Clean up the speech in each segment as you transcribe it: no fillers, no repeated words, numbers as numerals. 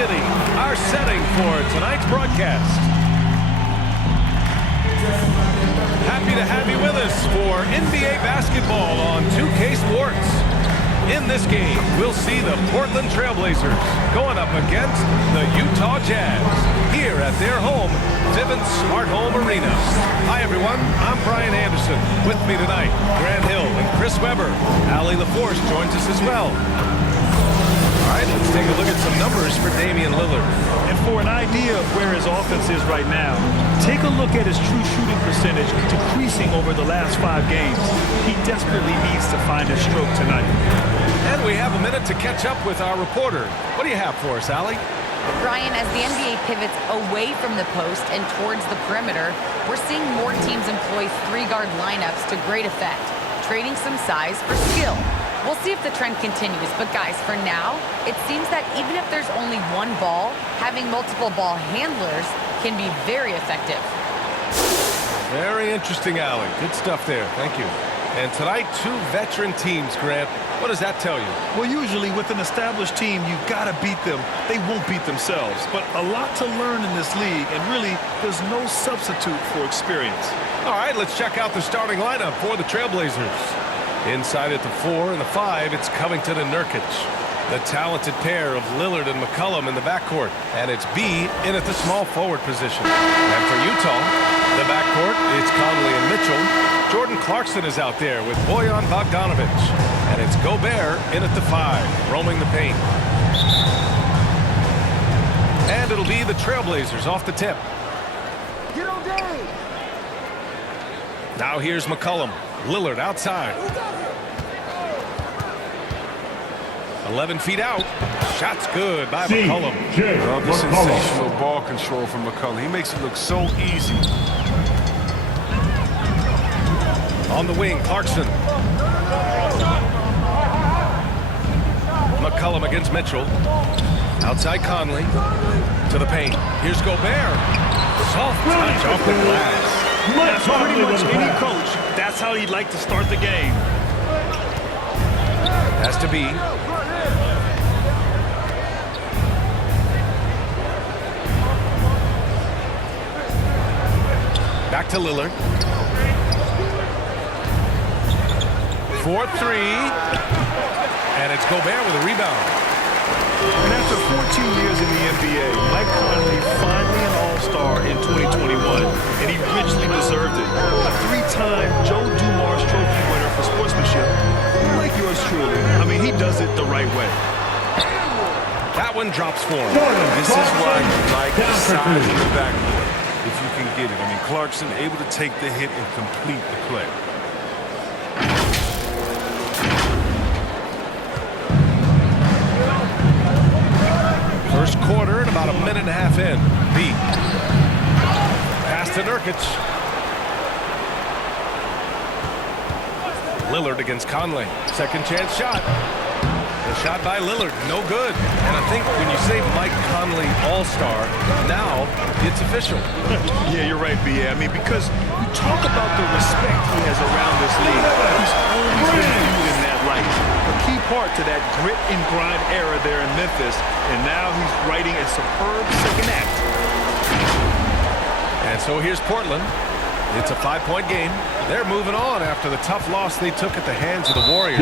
City, our setting for tonight's broadcast. Happy to have you with us for NBA basketball on 2K Sports. In this game, we'll see the Portland Trailblazers going up against the Utah Jazz here at their home, Vivint Smart Home Arena. Hi, everyone. I'm Brian Anderson. With me tonight, Grant Hill and Chris Webber. Allie LaForce joins us as well. All right, let's take a look at some numbers for Damian Lillard. And for an idea of where his offense is right now, take a look at his true shooting percentage decreasing over the last 5 games. He desperately needs to find his stroke tonight. And we have a minute to catch up with our reporter. What do you have for us, Allie? Brian, as the NBA pivots away from the post and towards the perimeter, we're seeing more teams employ 3-guard lineups to great effect, trading some size for skill. We'll see if the trend continues, but guys, for now, it seems that even if there's only one ball, having multiple ball handlers can be very effective. Very interesting, Allie. Good stuff there. Thank you. And tonight, 2 veteran teams, Grant. What does that tell you? Well, usually with an established team, you've got to beat them. They won't beat themselves. But a lot to learn in this league, and really, there's no substitute for experience. All right, let's check out the starting lineup for the Trailblazers. Inside at the 4 and the 5, it's Covington and Nurkic. The talented pair of Lillard and McCollum in the backcourt. And it's B in at the small forward position. And for Utah, the backcourt, it's Conley and Mitchell. Jordan Clarkson is out there with Bojan Bogdanovic. And it's Gobert in at the 5, roaming the paint. And it'll be the Trailblazers off the tip. Now here's McCollum. Lillard outside. 11 feet out. Shot's good by McCollum. Love the sensational ball control from McCollum. He makes it look so easy. On the wing, Clarkson. McCollum against Mitchell. Outside Conley. To the paint. Here's Gobert. Soft touch off the glass. That's pretty much any coach. That's how he'd like to start the game. Has to be. Back to Lillard. 4-3. And it's Gobert with a rebound. And after 14 years in the NBA, Mike Conley finally an all-star in 2021, and he richly deserved it. A 3-time Joe Dumars Trophy winner for sportsmanship, like yours truly. I mean, he does it the right way. That one drops for him. This is why you like the size in the backcourt, if you can get it. I mean, Clarkson able to take the hit and complete the play. First quarter and about a minute and a half in. B. Pass to Nurkic. Lillard against Conley. Second chance shot. The shot by Lillard, no good. And I think when you say Mike Conley all-star, now it's official. Yeah, you're right, B.A. I mean, because you talk about the respect he has around this league. He's always been viewed in that light. A key part to that grit and grind era there in Memphis, and now he's writing a superb second act. And so here's Portland. It's a 5-point game. They're moving on after the tough loss they took at the hands of the Warriors.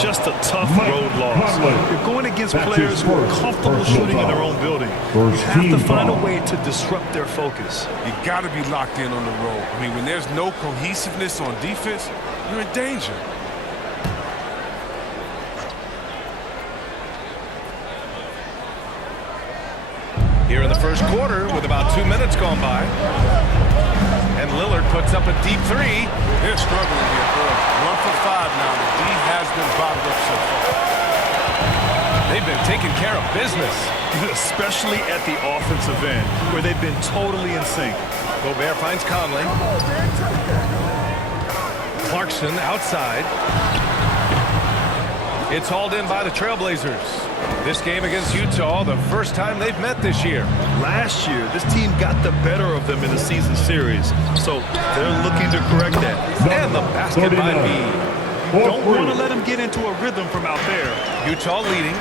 Just a tough road loss. You're going against players who are comfortable shooting in their own building. You have to find a way to disrupt their focus. You got to be locked in on the road. I mean, when there's no cohesiveness on defense, you're in danger. Here in the first quarter with about 2 minutes gone by. And Lillard puts up a deep 3. They're struggling here, bro. 1 for 5 now. The D has been bottled up so far. They've been taking care of business. Especially at the offensive end, where they've been totally in sync. Gobert finds Conley. Clarkson outside. It's hauled in by the Trailblazers. This game against Utah, the first time they've met this year. Last year, this team got the better of them in the season series, so they're looking to correct that. And the basket by B. Don't want to let him get into a rhythm from out there. Utah leading.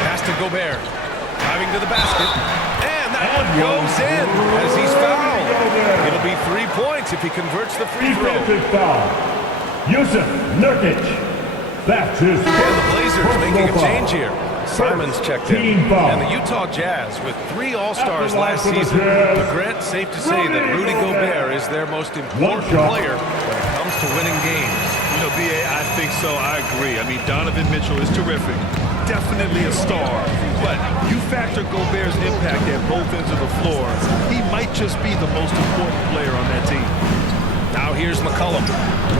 Pass to Gobert. Driving to the basket. And that one goes in as he's fouled. It'll be 3 points if he converts the free throw. Defensive foul. Yusuf Nurkic. That's his And the Blazers first making a foul. change here. Simons checked in. Team foul. And the Utah Jazz with 3 All-Stars last After the season. Jazz, But Grant, safe to say that Rudy Gobert is their most important shot. player when it comes to winning games. You know, B.A., I think so. I agree. I mean, Donovan Mitchell is terrific. Definitely a star. But you factor Gobert's impact at both ends of the floor, he might just be the most important player on that team. Now here's McCollum.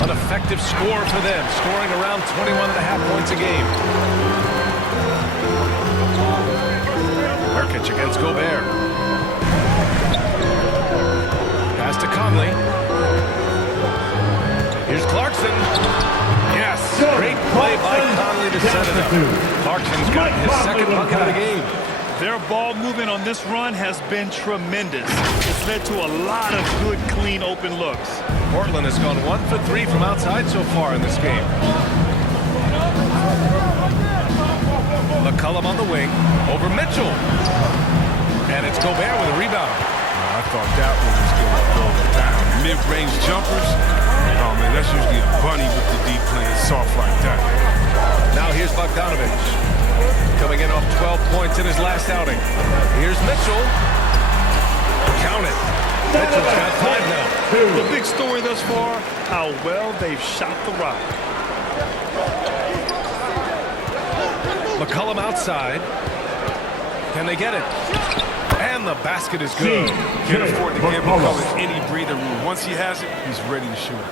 An effective score for them, scoring around 21.5 points a game. Nurkic against Gobert. Pass to Conley. Here's Clarkson. Yes, great play by Conley to set it up. Clarkson's got his second bucket of the game. Their ball movement on this run has been tremendous. It's led to a lot of good, clean, open looks. Portland has gone 1 for 3 from outside so far in this game. McCollum on the wing, over Mitchell. And it's Gobert with a rebound. I thought that one was going to go down. Mid-range jumpers. Oh, man, that's usually a bunny with the deep playing soft like that. Now here's Bogdanovich. Coming in off 12 points in his last outing. Here's Mitchell. Count it. Mitchell's got 5 now. The big story thus far, how well they've shot the rock. McCollum outside. Can they get it? And the basket is good. Can't afford to give McCollum any breather room. Once he has it, he's ready to shoot.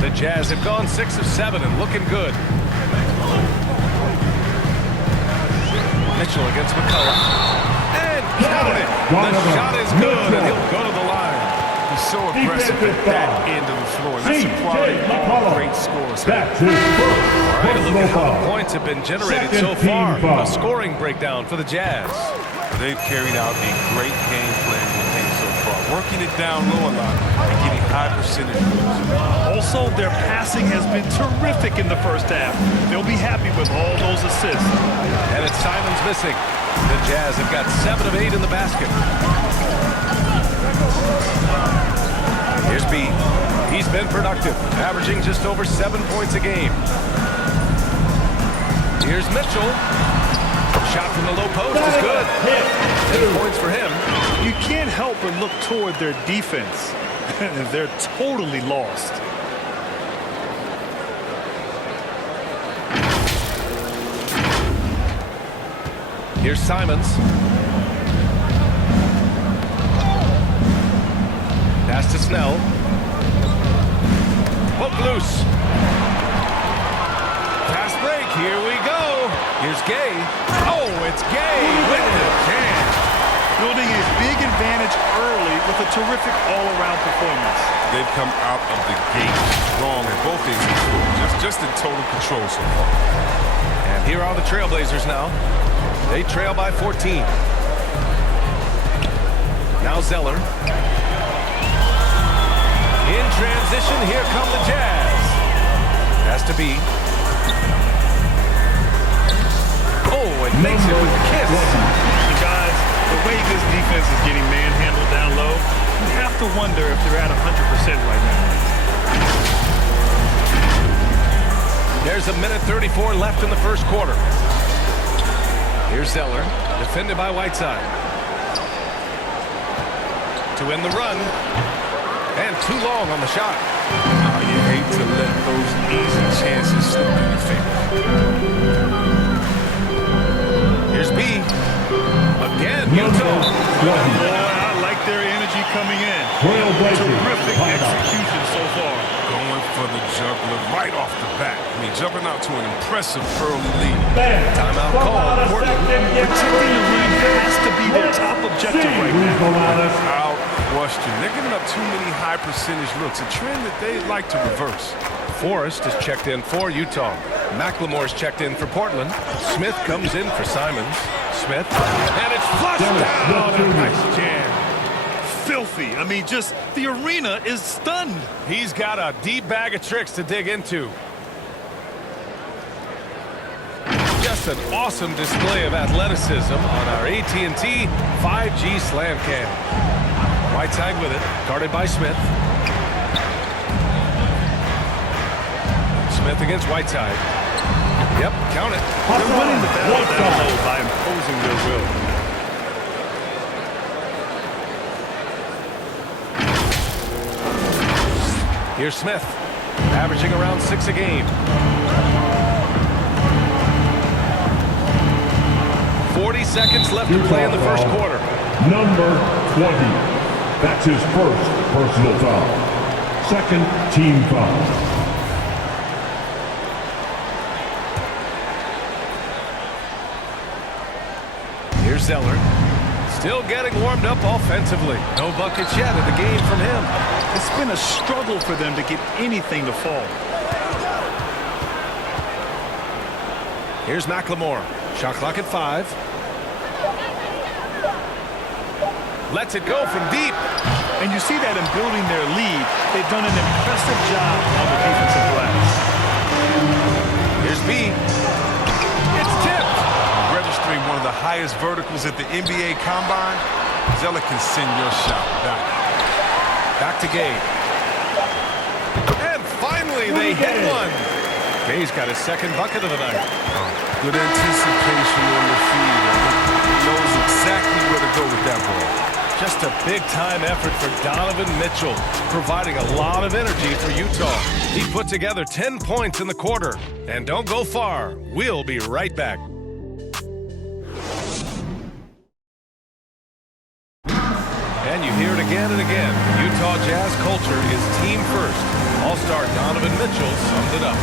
The Jazz have gone 6 of 7 and looking good. Mitchell against McCollum. And count it. The shot is good, and he'll go to the line. He's so aggressive at that end of the floor. That's a quality all great scores. That's his first All right, look at how the foul. points have been generated so far. A scoring breakdown for the Jazz. They've carried out a great game plan with him so far. Working it down low a lot and getting high percentage moves. Also, their passing has been terrific in the first half. They'll be happy with all those assists. And it's Simons missing. The Jazz have got 7 of 8 in the basket. Here's B. He's been productive, averaging just over 7 points a game. Here's Mitchell. Shot from the low post is good. 10 points for him. You can't help but look toward their defense. They're totally lost. Here's Simons. Pass to Snell. Hook loose. Fast break. Here we go. Here's Gay. Oh, it's Gay with the jam. Building a big advantage early with a terrific all-around performance. They've come out of the gate strong at both ends of the floor. Just in total control so far. And here are the Trailblazers now. They trail by 14. Now Zeller. In transition, here come the Jazz. Has to be. Oh, it makes it with a kiss. And guys, the way this defense is getting manhandled down low, you have to wonder if they're at 100% right now. There's a minute 34 left in the first quarter. Here's Zeller, defended by Whiteside. To end the run. And too long on the shot. Oh, you hate to let those easy chances slip in your fingers. Here's B. Again, Utah. Boy, I like their energy coming in. Trailblazers. Terrific execution so far. Going for the juggler right off the bat. I mean, jumping out to an impressive early lead. Timeout call. Protecting the rim has to be their top objective right now. Without question. They're giving up too many high percentage looks, a trend that they'd like to reverse. Forrest is checked in for Utah. McLemore's checked in for Portland. Smith comes in for Simons. Smith. And it's flushed down. A nice jam. Filthy. I mean, just the arena is stunned. He's got a deep bag of tricks to dig into. Just Just an awesome display of athleticism on our AT&T 5G Slam Cam. Whiteside with it, guarded by Smith. Smith against Whiteside. Yep, count it. They're winning the battle down low by imposing their will. Here's Smith, averaging around 6 a game. 40 seconds left to play in the first quarter. Number 20. That's his first personal foul. Second team foul. Here's Zeller. Still getting warmed up offensively. No buckets yet in the game from him. It's been a struggle for them to get anything to fall. Here's McLemore. Shot clock at 5. Lets it go from deep. And you see that in building their lead, they've done an impressive job on the defensive glass. Here's B. It's tipped. Registering one of the highest verticals at the NBA Combine, Zeller can send your shot back. Back to Gabe. And finally they hit one. Gay's got his second bucket of the night. Good anticipation on the feed. He knows exactly where to go with that ball. Just a big-time effort for Donovan Mitchell, providing a lot of energy for Utah. He put together 10 points in the quarter. And don't go far. We'll be right back. And you hear it again and again. Utah Jazz culture is team first. All-star Donovan Mitchell summed it up.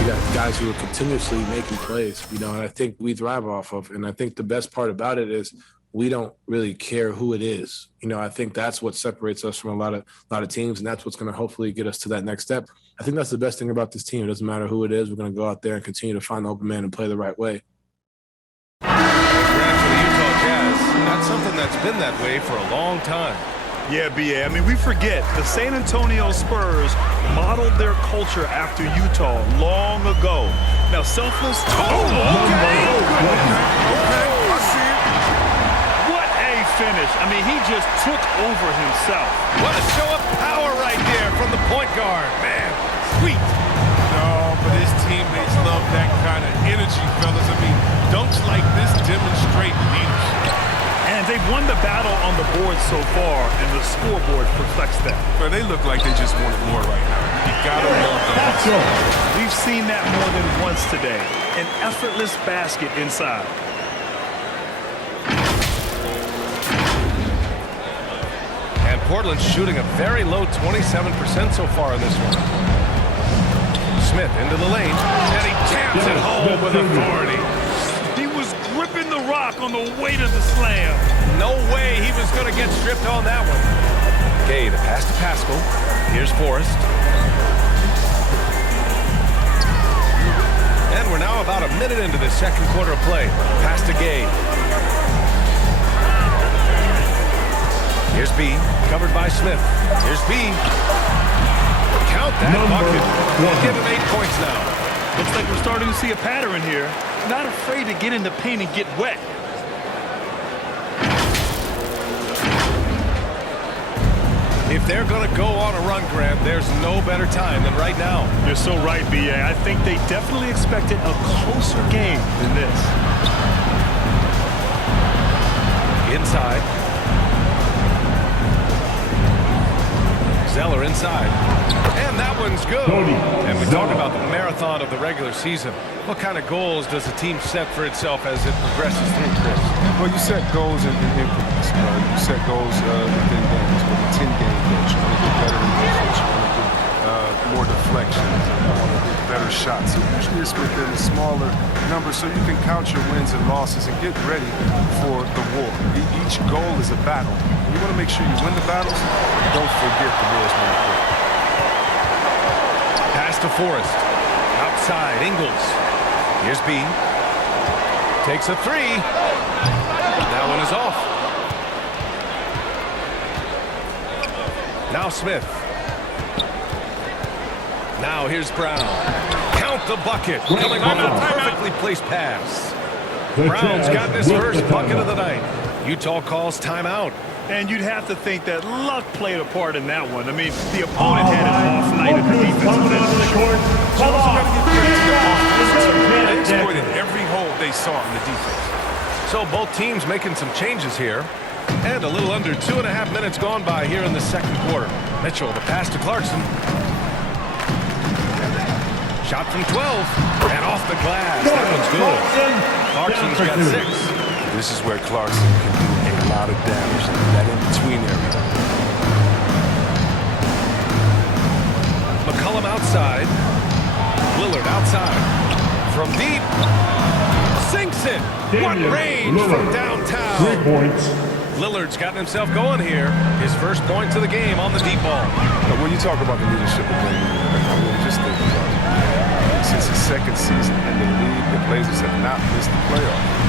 You got guys who are continuously making plays, and I think we thrive off of. And I think the best part about it is we don't really care who it is. I think that's what separates us from a lot of teams, and that's what's going to hopefully get us to that next step. I think that's the best thing about this team. It doesn't matter who it is. We're going to go out there and continue to find the open man and play the right way. Congrats to the Utah Jazz. That's something that's been that way for a long time. Yeah, B.A. I mean, we forget the San Antonio Spurs modeled their culture after Utah long ago. Now, selfless. What a finish. I mean, he just took over himself. What a show of power right there from the point guard. Man, sweet. No, but his teammates love that kind of energy, fellas. I mean, dunks like this demonstrate leadership. And they've won the battle on the board so far, and the scoreboard reflects that. But they look like they just wanted more right now. You gotta love the hustle. We've seen that more than once today. An effortless basket inside. And Portland's shooting a very low 27% so far in this one. Smith into the lane, and he jams it home with authority. He was gripping the rock on the weight of the slam. No way he was going to get stripped on that one. Gay, the pass to Pascal. Here's Forrest. And we're now about a minute into the second quarter of play. Pass to Gay. Here's B, covered by Smith. Here's B. Count that bucket. We'll give him 8 points now. Looks like we're starting to see a pattern here. Not afraid to get in the paint and get wet. If they're going to go on a run, Grant, there's no better time than right now. You're so right, B.A. I think they definitely expected a closer game than this. Inside. Zeller inside. And that one's good. And we talk about the marathon of the regular season. What kind of goals does a team set for itself as it progresses through, Chris? Well, you set goals in increments. You set goals within games, with a 10-game goal. You want to get better in defense. You want to get more deflections. You want to get better shots. So usually it's within a smaller number so you can count your wins and losses and get ready for the war. Each goal is a battle. You want to make sure you win the battles. Don't forget the war's more important. Pass to Forrest. Outside, Ingles. Here's B. Takes a three. That one is off. Now Smith. Now here's Brown. Count the bucket. Coming off a perfectly placed pass. The Brown's Jazz gotten his with first the bucket of timeout. the night. Utah calls timeout. And you'd have to think that luck played a part in that one. I mean, the opponent had an off night at the defensive end. They exploited every hole they saw in the defense. So both teams making some changes here. And a little under 2.5 minutes gone by here in the second quarter. Mitchell, the pass to Clarkson. Shot from 12 and off the glass. That one's good. Clarkson's got 6. This is where Clarkson can do a lot of damage in that in-between area. McCollum outside. Lillard outside. From deep. Sinks it. What range from downtown. 3 points. Lillard's gotten himself going here. His first points of the game on the deep ball. But when you talk about the leadership of Blake, I mean, just think about it. Since his second season in the league, the Blazers have not missed the playoffs.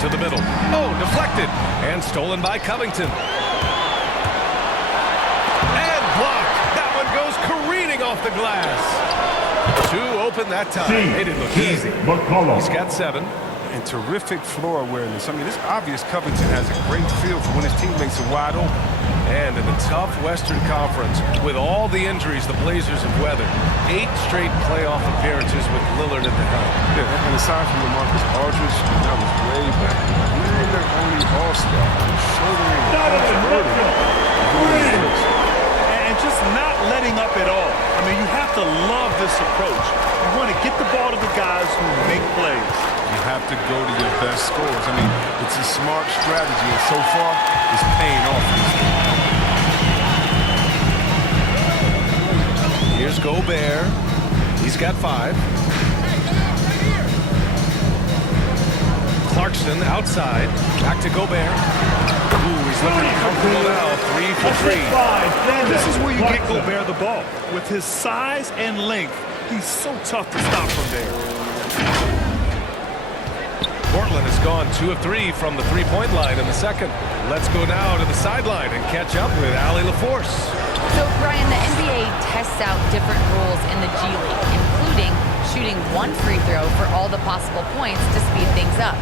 To the middle. Oh, deflected. And stolen by Covington. And blocked. That one goes careening off the glass. 2 open that time. Made it look easy. He's got 7. And terrific floor awareness. I mean, it's obvious Covington has a great feel for when his teammates are wide open. And in the tough Western Conference, with all the injuries the Blazers have weathered, 8 straight playoff appearances with Lillard at the helm. Yeah, and aside from LaMarcus Aldridge, that was way back. He's been their only all-star. Shouldering the early. And just not letting up at all. I mean, you have to love this approach. You want to get the ball to the guys who make plays. You have to go to your best scorers. I mean, it's a smart strategy, and so far, it's paying off. Here's Gobert. He's got 5. Clarkson outside. Back to Gobert. Ooh, he's looking comfortable now. 3 for 3. This is where you get Gobert the ball. With his size and length, he's so tough to stop from there. Portland has gone 2 of 3 from the three-point line in the second. Let's go now to the sideline and catch up with Allie LaForce. So, Brian, the NBA tests out different rules in the G League, including shooting 1 free throw for all the possible points to speed things up.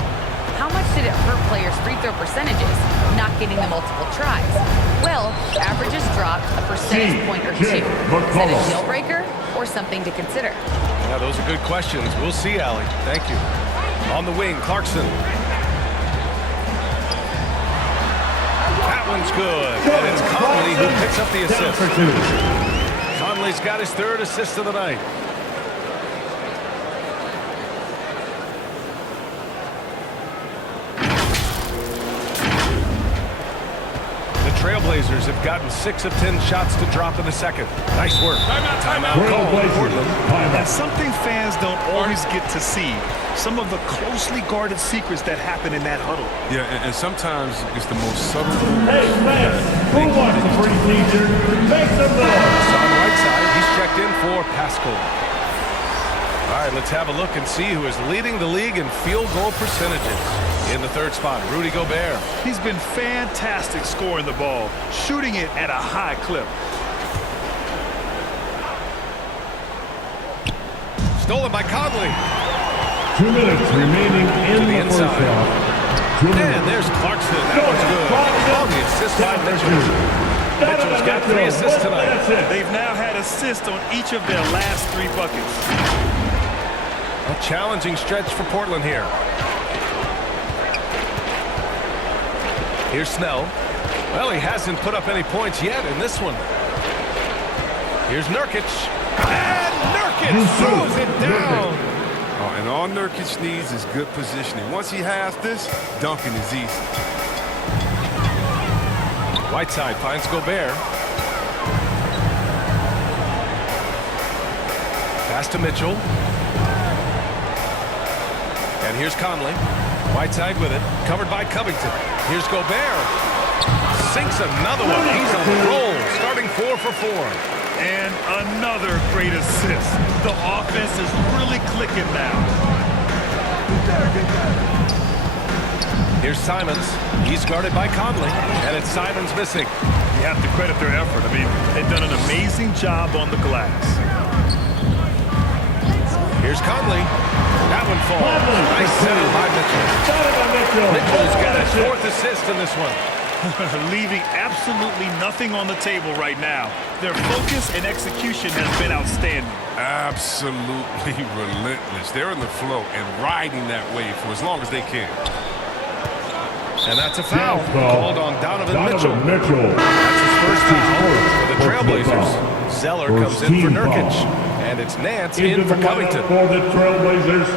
How much did it hurt players' free throw percentages, not getting the multiple tries? Well, averages dropped a percentage point or 2. Is that a deal breaker or something to consider? Yeah, those are good questions. We'll see, Allie. Thank you. On the wing, Clarkson. That one's good. And it's Conley who picks up the assist. Conley's got his 3rd assist of the night. The Trailblazers have gotten 6 of 10 shots to drop in the second. Nice work. Timeout call on Portland. And something fans don't always get to see. Some of the closely guarded secrets that happen in that huddle. Yeah, and sometimes it's the most subtle. Hey, fans, who wants a free t-shirt? Make some noise. On the right side, he's checked in for Pascal. All right, let's have a look and see who is leading the league in field goal percentages. In the 3rd spot, Rudy Gobert. He's been fantastic scoring the ball, shooting it at a high clip. Stolen by Conley. 2 minutes remaining in the first inside. half. 2 minutes. And there's Clarkson. That one's good. Oh, the assist by Mitchell. Mitchell's got 3 assists tonight. They've now had assists on each of their last 3 buckets. A challenging stretch for Portland here. Here's Snell. Well, he hasn't put up any points yet in this one. Here's Nurkic. And Nurkic throws it down. Oh, and all Nurkic needs is good positioning. Once he has this, dunking is easy. Whiteside finds Gobert. Pass to Mitchell. And here's Conley. Whiteside with it. Covered by Covington. Here's Gobert. Sinks another one. He's on the roll. Starting 4 for 4. And another great assist. The offense is really clicking now. Here's Simons. He's guarded by Conley. And it's Simons missing. You have to credit their effort. I mean, they've done an amazing job on the glass. Here's Conley. That one falls. Nice center by Mitchell. Mitchell's got his 4th assist in this one. Leaving absolutely nothing on the table right now. Their focus and execution has been outstanding. Absolutely relentless. They're in the flow and riding that wave for as long as they can. And that's a foul called on Donovan Mitchell. Mitchell. That's his first foul for the Personal Trailblazers. foul. Zeller First comes in for team Nurkic. foul. And it's Nance Into in for the lineup Covington. for the Trailblazers.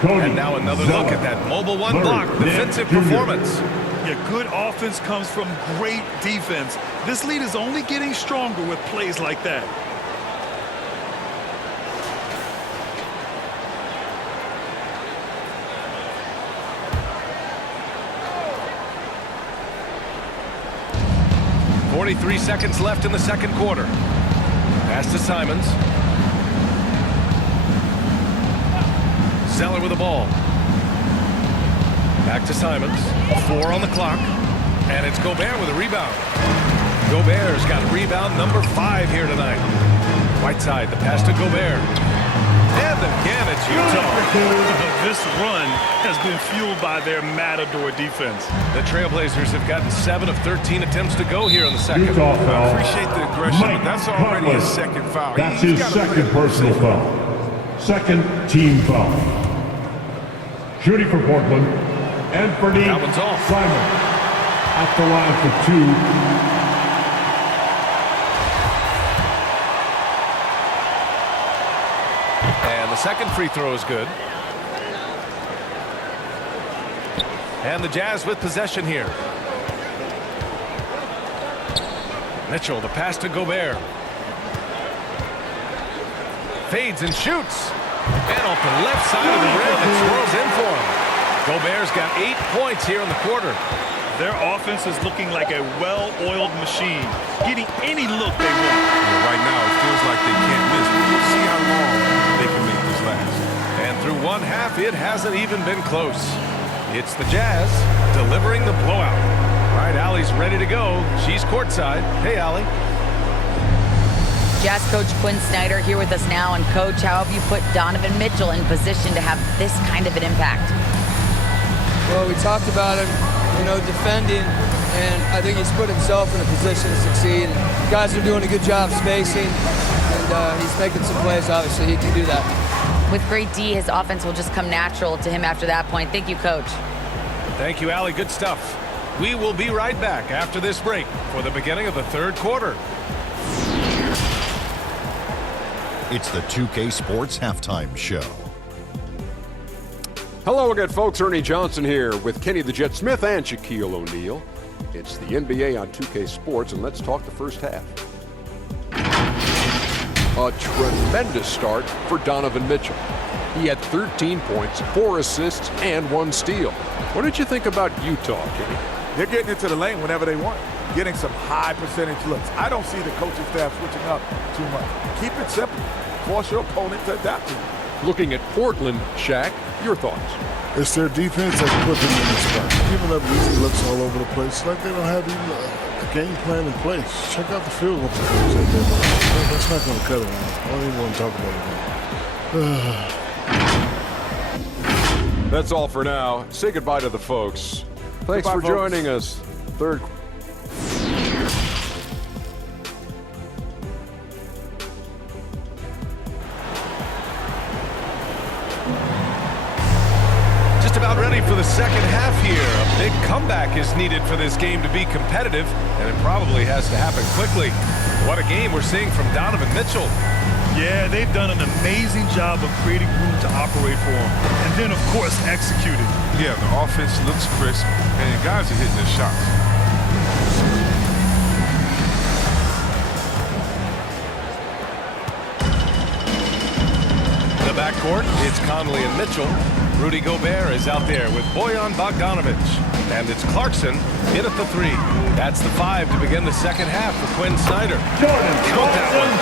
Cody And now another look at that mobile one block defensive Jr. performance. Yeah, good offense comes from great defense. This lead is only getting stronger with plays like that. .43 seconds left in the second quarter. Pass to Simons. Zeller with the ball. Back to Simons. 4 on the clock. And it's Gobert with a rebound. Gobert's got rebound number 5 here tonight. Whiteside, the pass to Gobert. And again, it's Utah. This run has been fueled by their matador defense. The Trailblazers have gotten 7 of 13 attempts to go here in the second. Utah I foul. appreciate the aggression, but that's already his Cutler. second foul. That's He's his gotta play second it personal safe. foul. Second team foul. Shooting for Portland, Anthony That one's off. Simon at the line for 2. And the second free throw is good. And the Jazz with possession here. Mitchell, the pass to Gobert. Fades and shoots. And off the left side of the rim, it swirls in for him. Gobert's got 8 points here in the quarter. Their offense is looking like a well-oiled machine, getting any look they want. Yeah, right now, it feels like they can't miss, but we'll see how long they can make this last. And through one half, it hasn't even been close. It's the Jazz delivering the blowout. All right, Allie's ready to go. She's courtside. Hey, Allie. Jazz coach Quinn Snyder here with us now. And coach, how have you put Donovan Mitchell in position to have this kind of an impact? Well, we talked about him, defending, and I think he's put himself in a position to succeed. And guys are doing a good job spacing, and he's making some plays. Obviously, he can do that. With great D, his offense will just come natural to him after that point. Thank you, coach. Thank you, Allie. Good stuff. We will be right back after this break for the beginning of the third quarter. It's the 2K Sports Halftime Show. Hello again, folks. Ernie Johnson here with Kenny the Jet Smith and Shaquille O'Neal. It's the NBA on 2K Sports, and let's talk the first half. A tremendous start for Donovan Mitchell. He had 13 points, 4 assists, and 1 steal. What did you think about Utah, Kenny? They're getting into the lane whenever they want, getting some high percentage looks. I don't see the coaching staff switching up too much. Keep it simple. Force your opponent to adapt to it. Looking at Portland, Shaq, your thoughts? It's their defense that put them in this spot. Giving up easy looks all over the place. Like they don't have even a game plan in place. Check out the field goal percentage that they're doing. That's not going to cut it. I don't even want to talk about it. That's all for now. Say goodbye to the folks. Thanks Goodbye, for folks. joining us. Third. Just about ready for the second half here. A big comeback is needed for this game to be competitive, and it probably has to happen quickly. What a game we're seeing from Donovan Mitchell. Yeah, they've done an amazing job of creating room to operate for him. And then, of course, executing. Yeah, the offense looks crisp, and the guys are hitting their shots. In the backcourt, it's Conley and Mitchell. Rudy Gobert is out there with Bojan Bogdanovic. And it's Clarkson in at the 3. That's the 5 to begin the second half for Quinn Snyder. Count that one.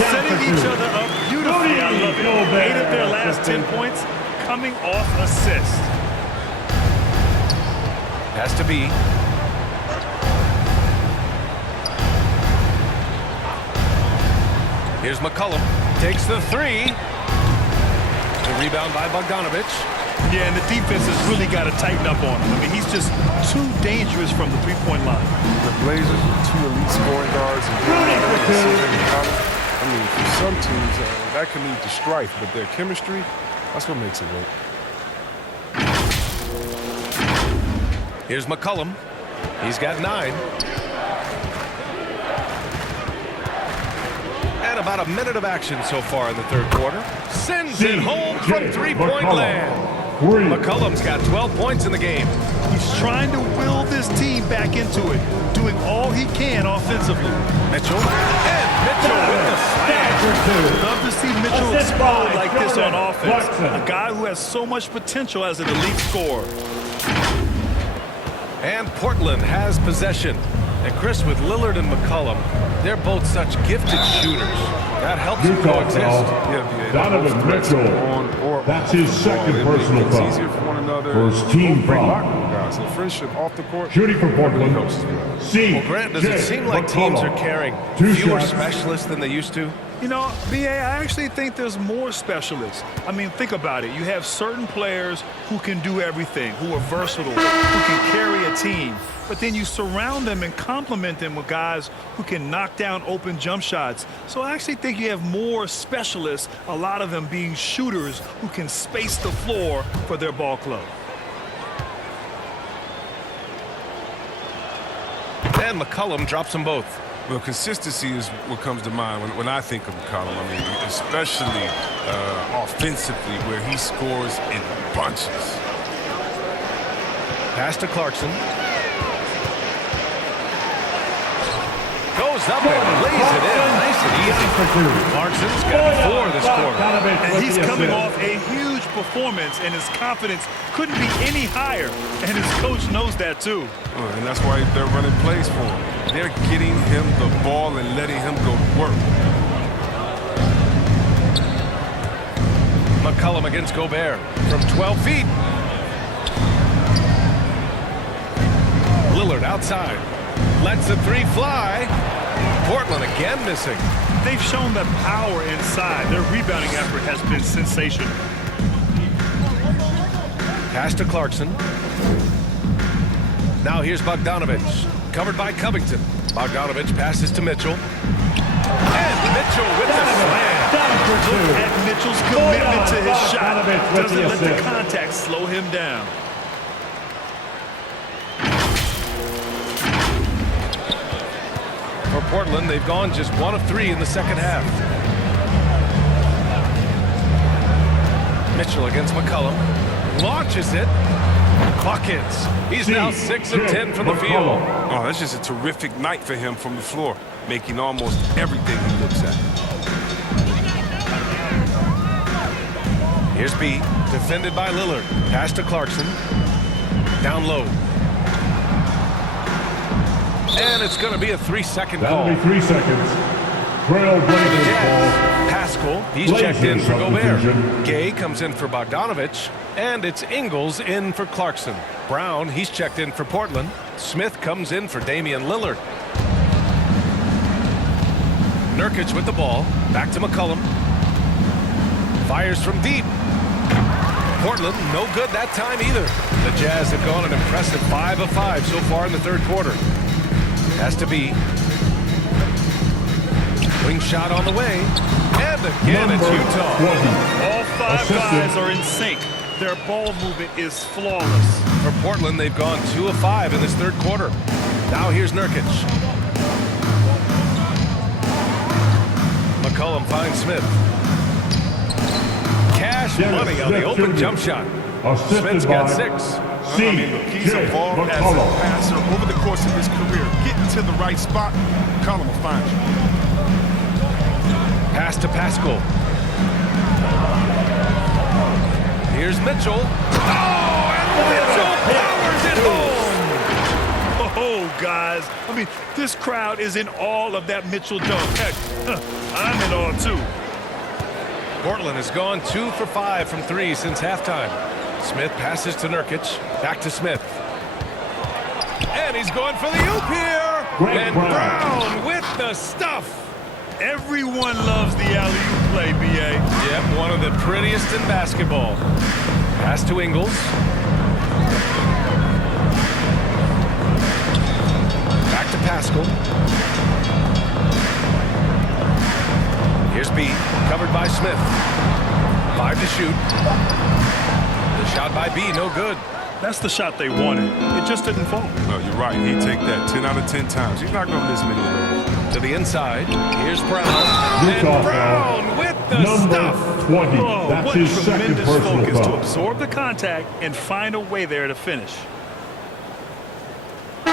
Setting each other up beautifully. I love it. 8 of their last 10 points coming off assist. Has to be. Here's McCollum. Takes the 3. Rebound by Bogdanovich. Yeah, and the defense has really got to tighten up on him. I mean, he's just too dangerous from the three-point line. The Blazers with 2 elite scoring guards and I mean, for some teams, that can lead to strife, but their chemistry, that's what makes it work. Here's McCollum. He's got 9. And about a minute of action so far in the third quarter. Sends it home from three-point land. McCollum's got 12 points in the game. He's trying to will this team back into it, doing all he can offensively. Mitchell. And Mitchell with the slam. Love to see Mitchell explode like this on offense. A guy who has so much potential as an elite scorer. And Portland has possession. And Chris, with Lillard and McCollum, they're both such gifted shooters. That helps them coexist. Yeah, Donovan Mitchell. That's his second personal foul. It's easier for one another. First team foul. Guys, so friendship off the court. Shooting for Portland. Well, Grant, does it seem like teams are carrying fewer specialists than they used to? You know, B.A., I actually think there's more specialists. I mean, think about it. You have certain players who can do everything, who are versatile, who can carry a team. But then you surround them and complement them with guys who can knock down open jump shots. So I actually think you have more specialists, a lot of them being shooters who can space the floor for their ball club. And McCollum drops them both. Well, consistency is what comes to mind when I think of McCollum. I mean, especially offensively, where he scores in bunches. Pass to Clarkson. Goes up and lays it in. Nice and easy. Clarkson's got 4 this quarter. And he's coming off a huge performance, and his confidence couldn't be any higher. And his coach knows that, too. And that's why they're running plays for him. They're getting him the ball and letting him go to work. McCollum against Gobert from 12 feet. Lillard outside. Lets the 3 fly. Portland again missing. They've shown that power inside. Their rebounding effort has been sensational. Pass to Clarkson. Now here's Bogdanovich. Covered by Covington. Bogdanovich passes to Mitchell. And Mitchell with the slam. Look at Mitchell's commitment to his shot. Doesn't let the contact slow him down. For Portland, they've gone just 1 of 3 in the second half. Mitchell against McCollum. Launches it. Buckets. He's now 6 of 10 from the field. Oh, that's just a terrific night for him from the floor, making almost everything he looks at. Here's B, defended by Lillard. Pass to Clarkson. Down low. And it's going to be a 3-second call. That'll be 3 seconds. Trailblazers ball. Pascal, he's checked in for Gobert. Gay comes in for Bogdanovich. And it's Ingles in for Clarkson. Brown, he's checked in for Portland. Smith comes in for Damian Lillard. Nurkic with the ball. Back to McCollum. Fires from deep. Portland, no good that time either. The Jazz have gone an impressive 5 of 5 so far in the third quarter. Has to be. Wing shot on the way. And again, it's Utah. All 5 guys are in sync. Their ball movement is flawless. For Portland, they've gone 2 of 5 in this third quarter. Now here's Nurkic. McCollum finds Smith. Cash money on the open jump shot. Smith's got 6. I mean, look, he's evolved as a passer over the course of his career. Getting to the right spot, McCollum will find you. Pass to Pascal. Here's Mitchell. Oh, and Mitchell powers it home. Oh, guys. I mean, this crowd is in awe of that Mitchell dunk. Heck, I'm in awe, too. Portland has gone 2 for 5 from 3 since halftime. Smith passes to Nurkic. Back to Smith. And he's going for the oop here. And Brown with the stuff. Everyone loves the alley-oop play, B.A. Yep, one of the prettiest in basketball. Pass to Ingles. Back to Pascal. Here's B, covered by Smith. 5 to shoot. The shot by B, no good. That's the shot they wanted. It just didn't fall. No, you're right. He'd take that 10 out of 10 times. He's not going to miss many of those. To the inside. Here's Brown. Utah And Brown with the Number stuff. 20. Oh, That's what his second tremendous personal focus to foul. absorb the contact and find a way there to finish. A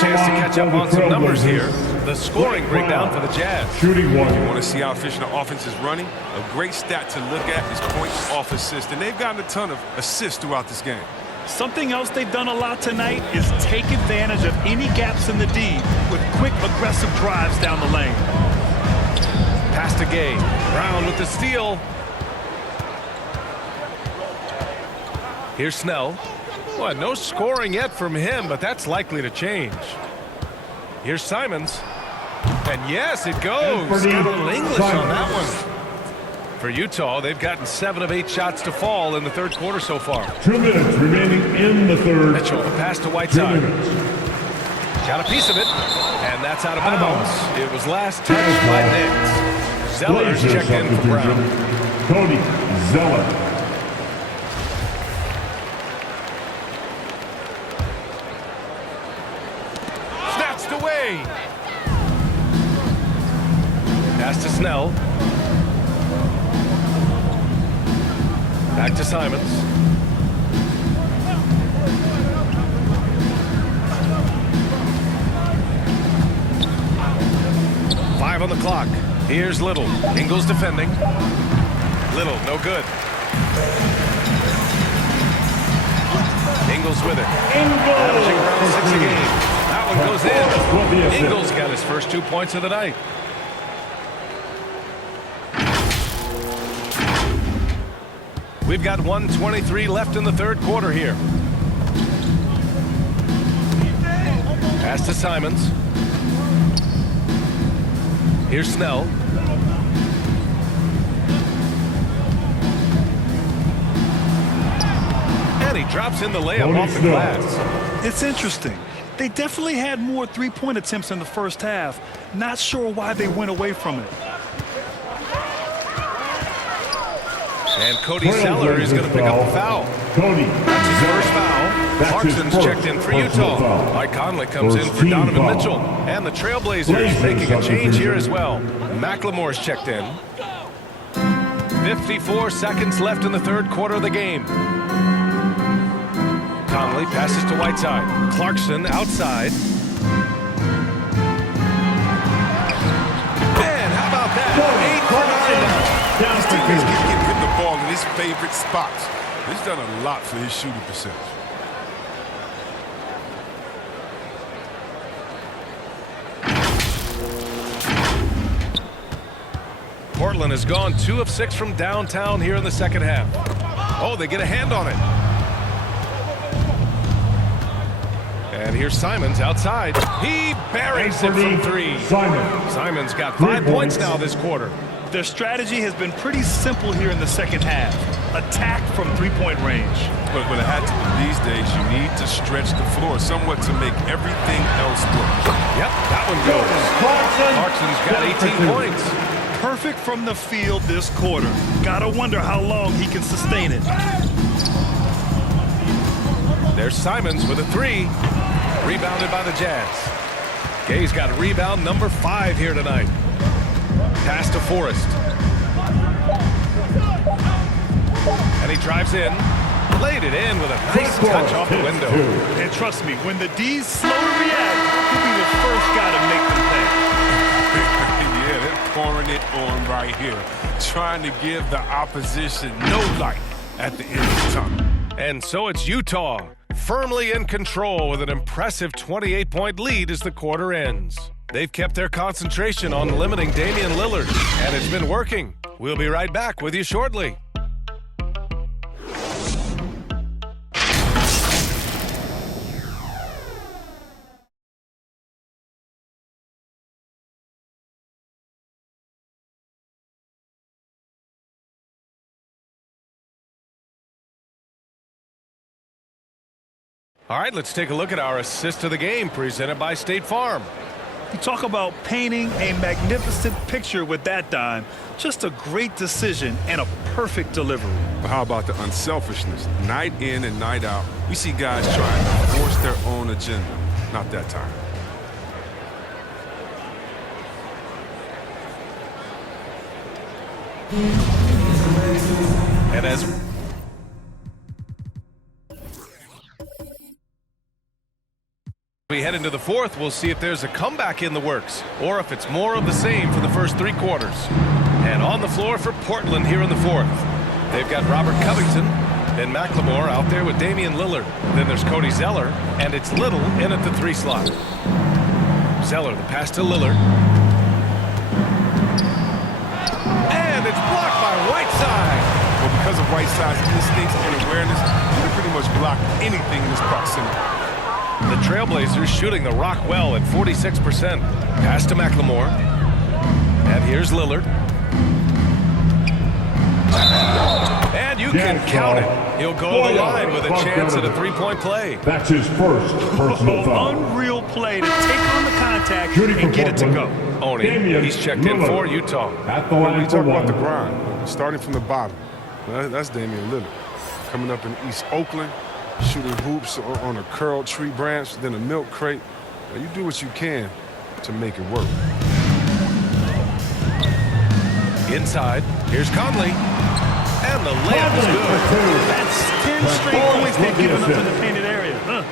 chance to catch up on some numbers here. The scoring breakdown for the Jazz. Shooting one. You want to see how efficient the offense is running? A great stat to look at is points off assist, and they've gotten a ton of assists throughout this game. Something else they've done a lot tonight is take advantage of any gaps in the D with quick, aggressive drives down the lane. Pass to Gay. Brown with the steal. Here's Snell. Well, no scoring yet from him, but that's likely to change. Here's Simons. And yes, it goes. Got a little English on that one. For Utah, they've gotten 7 of 8 shots to fall in the third quarter so far. 2 minutes remaining in the third. Mitchell, the pass to 2 Whiteside. minutes. Got a piece of it, and that's out of bounds. It was last touched by Nix. Zeller's Blazers checked in for Brown. substitution. Cody Zeller. Snatched away. Pass to Snell. Back to Simons. Five on the clock. Here's Little. Ingles defending. Little, no good. Ingles with it. Averaging around 6 a game. That one goes in. Ingles got his first 2 points of the night. We've got 1:23 left in the third quarter here. Pass to Simons. Here's Snell. And he drops in the layup off the glass. It's interesting. They definitely had more three-point attempts in the first half. Not sure why they went away from it. And Cody Zeller is going to pick up the foul. Cody. That's his first foul. Clarkson's checked in for Utah. Mike Conley comes in for Donovan Mitchell. And the Trailblazers making a change here as well. McLemore's checked in. 54 seconds left in the third quarter of the game. Conley passes to Whiteside. Clarkson outside. Man, how about that? 8 for 9 now. His teammates keep getting him the ball in his favorite spots. He's done a lot for his shooting percentage. Portland has gone 2 of 6 from downtown here in the second half. Oh, they get a hand on it. And here's Simons outside. He buries it from 3. Simons got 5 points now this quarter. Their strategy has been pretty simple here in the second half. Attack from three-point range. But it had to be these days, you need to stretch the floor somewhat to make everything else work. Yep, that one goes. Clarkson's got 18 points. Perfect from the field this quarter. Gotta wonder how long he can sustain it. There's Simons with a 3. Rebounded by the Jazz. Gay's got rebound number 5 here tonight. Pass to Forrest. And he drives in. Laid it in with a nice touch off the window. And trust me, when the D's slow to react, he'll be the first guy to make them pay. Yeah, they're pouring it on right here. Trying to give the opposition no light at the end of the tunnel. And so it's Utah, firmly in control with an impressive 28-point lead as the quarter ends. They've kept their concentration on limiting Damian Lillard, and it's been working. We'll be right back with you shortly. All right, let's take a look at our assist of the game presented by State Farm. You talk about painting a magnificent picture with that dime. Just a great decision and a perfect delivery. But how about the unselfishness? Night in and night out, we see guys trying to force their own agenda. Not that time. And as we head into the fourth, we'll see if there's a comeback in the works or if it's more of the same for the first 3 quarters. And on the floor for Portland here in the fourth, they've got Robert Covington, then McLemore out there with Damian Lillard. Then there's Cody Zeller, and it's Little in at the 3 slot. Zeller, the pass to Lillard. And it's blocked by Whiteside. Well, because of Whiteside's instincts and awareness, he can pretty much block anything in his proximity. The Trailblazers shooting the rock well at 46%. Pass to McLemore. And here's Lillard. And you can count it. He'll go to the line with a chance at a 3-point play. That's his first personal foul. Unreal play to take on the contact and get it to go. Oni, he's checked in for Utah. When we talk about the grind, starting from the bottom, that's Damian Lillard. Coming up in East Oakland, shooting hoops on a curled tree branch, then a milk crate. Now, you do what you can to make it work. Inside, here's Conley. And the layup is good. That's 10 straight points they've given up in the painted area.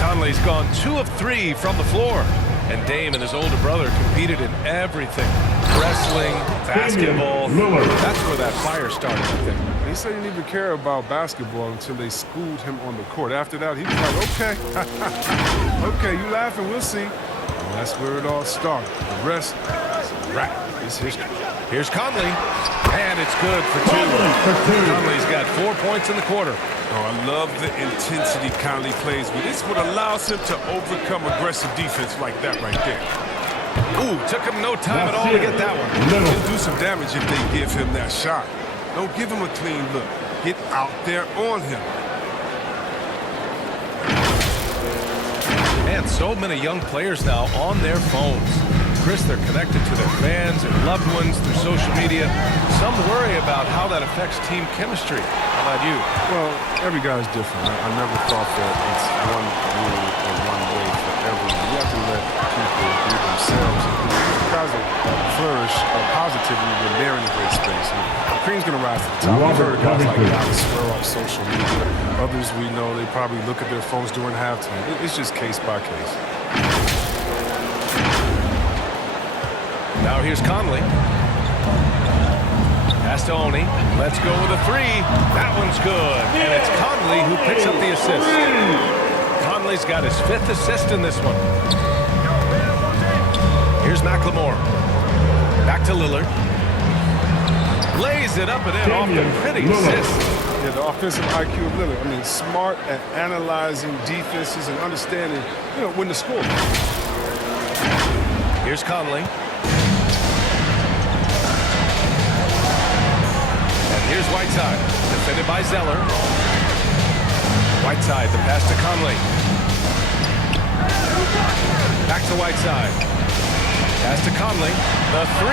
Conley's gone 2 of 3 from the floor. And Dame and his older brother competed in everything. Wrestling, basketball. That's where that fire started, I think. He said he didn't even care about basketball until they schooled him on the court. After that, he was like, okay. Okay, you laughing, we'll see. And that's where it all started. The rest is a wrap. It's history. Here's Conley. And it's good for 2. Conley's got 4 points in the quarter. Oh, I love the intensity Conley plays with. It's what allows him to overcome aggressive defense like that right there. Ooh, took him no time at all to get that one. He'll do some damage if they give him that shot. Don't give him a clean look. Get out there on him. And so many young players now on their phones. Chris, they're connected to their fans and loved ones through social media. Some worry about how that affects team chemistry. How about you? Well, every guy's different. I never thought that it's one rule or one way for everyone. You have to let people be themselves. And guys that flourish positively when they're in a great space. The cream's going to rise to the top. We've heard of guys like Alex swear off social media. Others we know, they probably look at their phones during halftime. It's just case by case. Now here's Conley. Pass to Oni. Let's go with a 3. That one's good. And it's Conley who picks up the assist. Conley's got his 5th assist in this one. Here's McLemore. Back to Lillard. Lays it up and in off the pretty assist. Yeah, the offensive IQ of Lillard. I mean, smart at analyzing defenses and understanding, when to score. Here's Conley. Here's Whiteside, defended by Zeller. Whiteside, the pass to Conley. Back to Whiteside. Pass to Conley. The 3.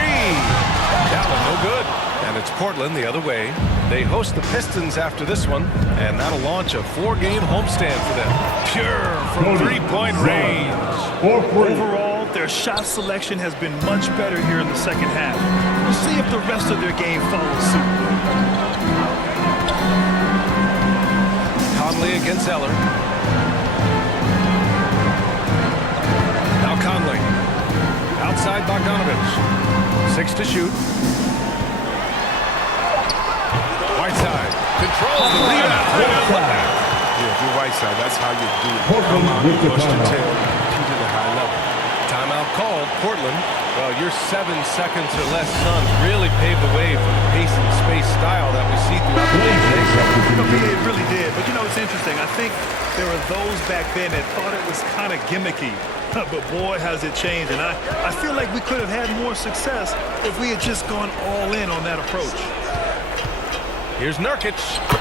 That one no good. And it's Portland the other way. They host the Pistons after this one, and that'll launch a 4-game homestand for them. Pure from 3-point range. Overall, their shot selection has been much better here in the second half. We'll see if the rest of their game follows suit. Conley against Zeller. Now Conley. Outside Bogdanovich. 6 to shoot. Whiteside controls the rebound. Yeah, if you're Whiteside, that's how you do it. Come out, bust your tail, compete at a high level. Timeout called. Portland. Well, your 7 seconds or less Suns really paved the way for the pace and space style that we see throughout the league. It really did. But it's interesting. I think there were those back then that thought it was kind of gimmicky. But boy, has it changed. And I feel like we could have had more success if we had just gone all in on that approach. Here's Nurkic.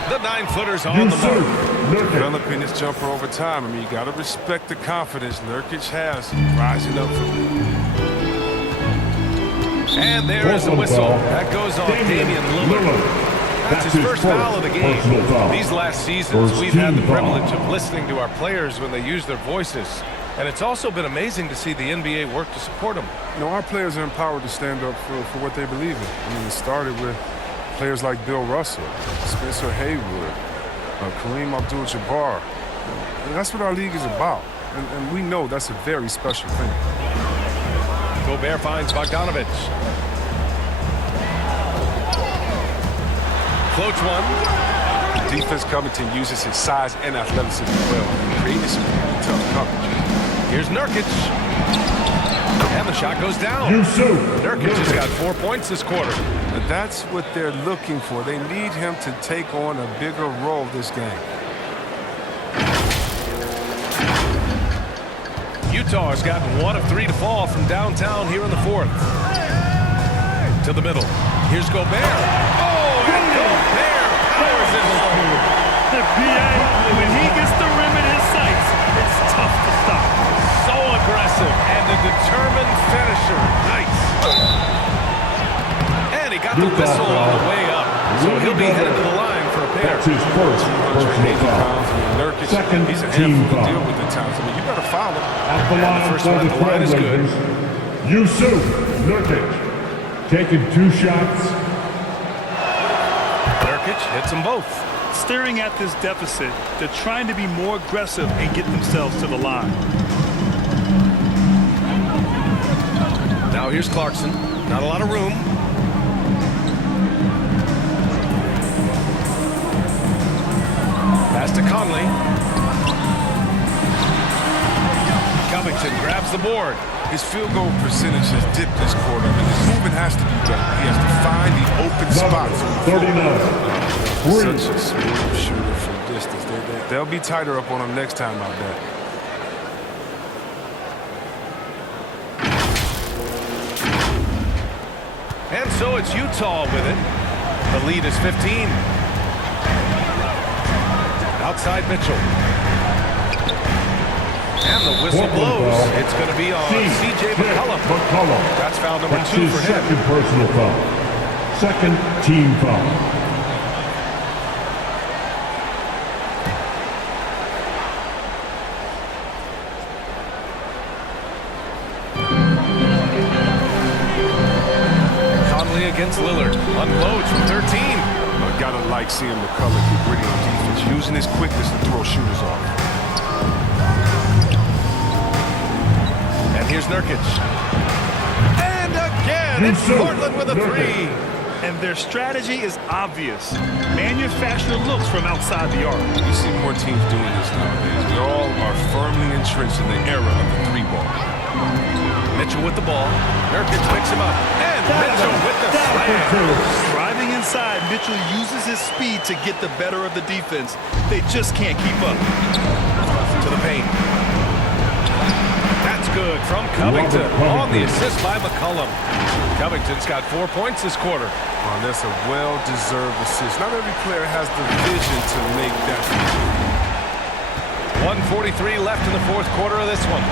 The 9-footer's on the mark. Developing his jumper over time. I mean, you got to respect the confidence Nurkic has rising up from. And there is the whistle. That goes on Damian Lillard. That's his first foul of the game. These last seasons, we've had the privilege of listening to our players when they use their voices. And it's also been amazing to see the NBA work to support them. You know, our players are empowered to stand up for what they believe in. I mean, it started with players like Bill Russell, Spencer Haywood, Kareem Abdul-Jabbar. And that's what our league is about. And we know that's a very special thing. Gobert finds Bogdanovich. Floats one. Defense Covington uses his size and athleticism well, creating some tough coverage. Here's Nurkic. And the shot goes down. Nurkic has got 4 points this quarter. And that's what they're looking for. They need him to take on a bigger role this game. Utah has gotten 1 of 3 to fall from downtown here in the fourth. To the middle. Here's Gobert. And Gobert powers it home. The BA, when he gets the rim in his sights, it's tough to stop. So aggressive and a determined finisher. Nice. And he got the whistle on the way up. So he'll be headed to the line for a pair. That's his first personal foul. Nurkic, Second he's a team handful to foul. deal with at times. I mean, you better foul him. At the line the first for one the at the line is good. Trailblazers, Nurkic. Taking 2 shots. Nurkic hits them both. Staring at this deficit, they're trying to be more aggressive and get themselves to the line. Now here's Clarkson. Not a lot of room. Pass to Conley. Covington grabs the board. His field goal percentage has dipped this quarter, and his movement has to be better. He has to find the open spots. 39. Such a smooth shooter from distance. They'll be tighter up on him next time out there. And so it's Utah with it. The lead is 15. Outside Mitchell. And the whistle blows. It's going to be on C.J. McCollum. That's foul number 2 for him. Second personal foul. Second team foul. Conley against Lillard. Unloads from 13. I gotta like seeing McCullough get gritty on defense, using his quickness to throw shooters off. And here's Nurkic. And again, it's Portland with a 3. And their strategy is obvious. Manufacture looks from outside the arc. You see more teams doing this nowadays. We all are firmly entrenched in the era of the 3-ball. Mitchell with the ball. Nurkic picks him up. And Mitchell with the slam. Driving inside, Mitchell uses his speed to get the better of the defense. They just can't keep up. To the paint. That's good from Covington on the assist by McCollum. Covington's got 4 points this quarter. Oh, that's a well-deserved assist. Not every player has the vision to make that. 1:43 left in the fourth quarter of this one.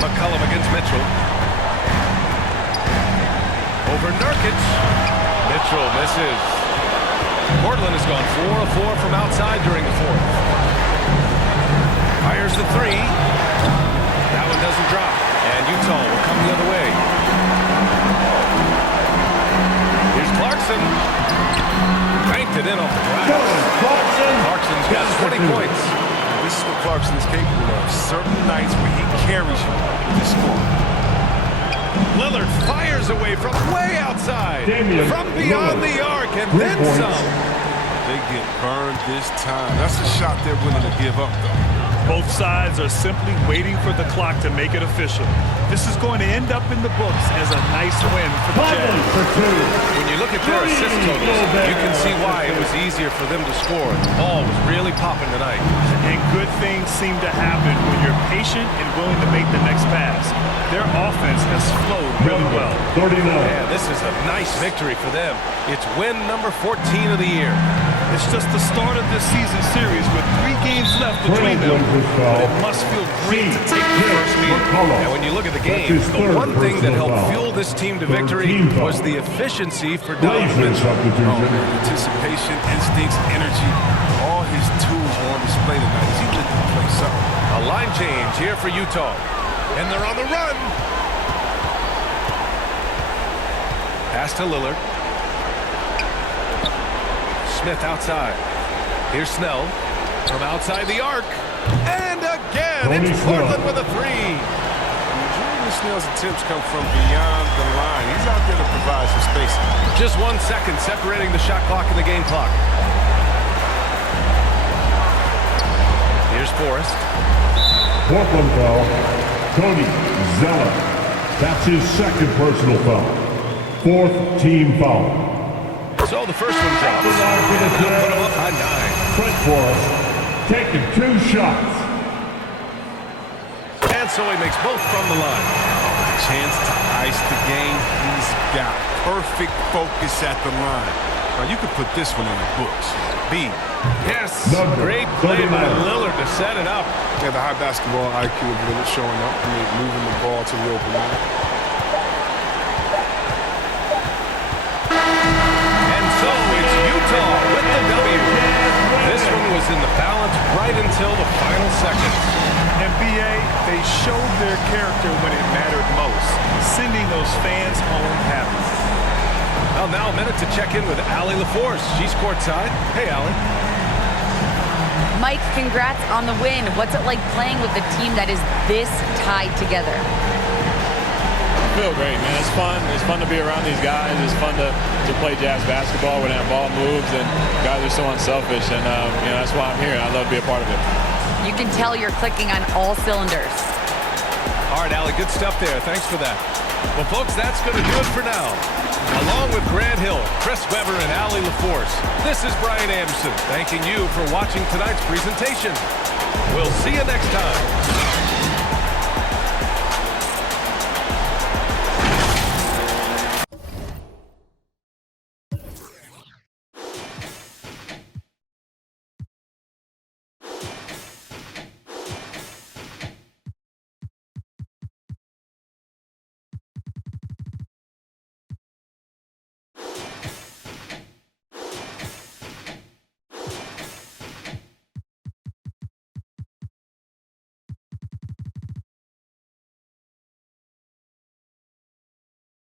McCollum against Mitchell. Over Nurkic. Mitchell misses. Portland has gone 4 of 4 from outside during the fourth. Fires the 3. That one doesn't drop. And Utah will come the other way. Here's Clarkson. Banked it in off the glass. Clarkson's got 20 points. This is what Clarkson is capable of. Certain nights where he carries you to score. Lillard fires away from way outside. From beyond the arc and then some. They get burned this time. That's a shot they're willing to give up, though. Both sides are simply waiting for the clock to make it official. This is going to end up in the books as a nice win for the Jazz. When you look at their assist totals, you can see why it was easier for them to score. The ball was really popping tonight. And good things seem to happen when you're patient and willing to make the next pass. Their offense has flowed really well. 39. Man, this is a nice victory for them. It's win number 14 of the year. It's just the start of this season series with 3 games left between them. But it must feel great to take the first lead. And when you look at the game, the one thing that helped fuel this team to victory was the efficiency for Donovan Mitchell. Anticipation, instincts, energy, all his tools were on display tonight. He let them play something. A line change here for Utah. And they're on the run. Pass to Lillard. Smith outside. Here's Snell from outside the arc. And again, it's Portland with a 3. Julius Snell's attempts come from beyond the line. He's out there to provide some space. Just 1 second separating the shot clock and the game clock. Here's Forrest. Portland foul. Tony Zeller. That's his second personal foul. 4th team foul. So the first one drops. And they'll put him up by 9. Trent Forrest taking 2 shots. And so he makes both from the line. Chance to ice the game. He's got perfect focus at the line. Now you could put this one in the books. B. Yes. Great play by Lillard to set it up. Yeah, the high basketball IQ of Lillard showing up. I mean, moving the ball to the open man. And so it's Utah with the W. This one was in the balance right until the final seconds. NBA, they showed their character when it mattered most, sending those fans home happy. Well, now a minute to check in with Allie LaForce. She's courtside. Hey, Allie. Mike, congrats on the win. What's it like playing with a team that is this tied together? I feel great, man. It's fun. It's fun to be around these guys. It's fun to play Jazz basketball when that ball moves and guys are so unselfish. And, that's why I'm here. I love to be a part of it. You can tell you're clicking on all cylinders. All right, Allie, good stuff there. Thanks for that. Well, folks, that's going to do it for now. Along with Grant Hill, Chris Webber, and Allie LaForce, this is Brian Anderson thanking you for watching tonight's presentation. We'll see you next time.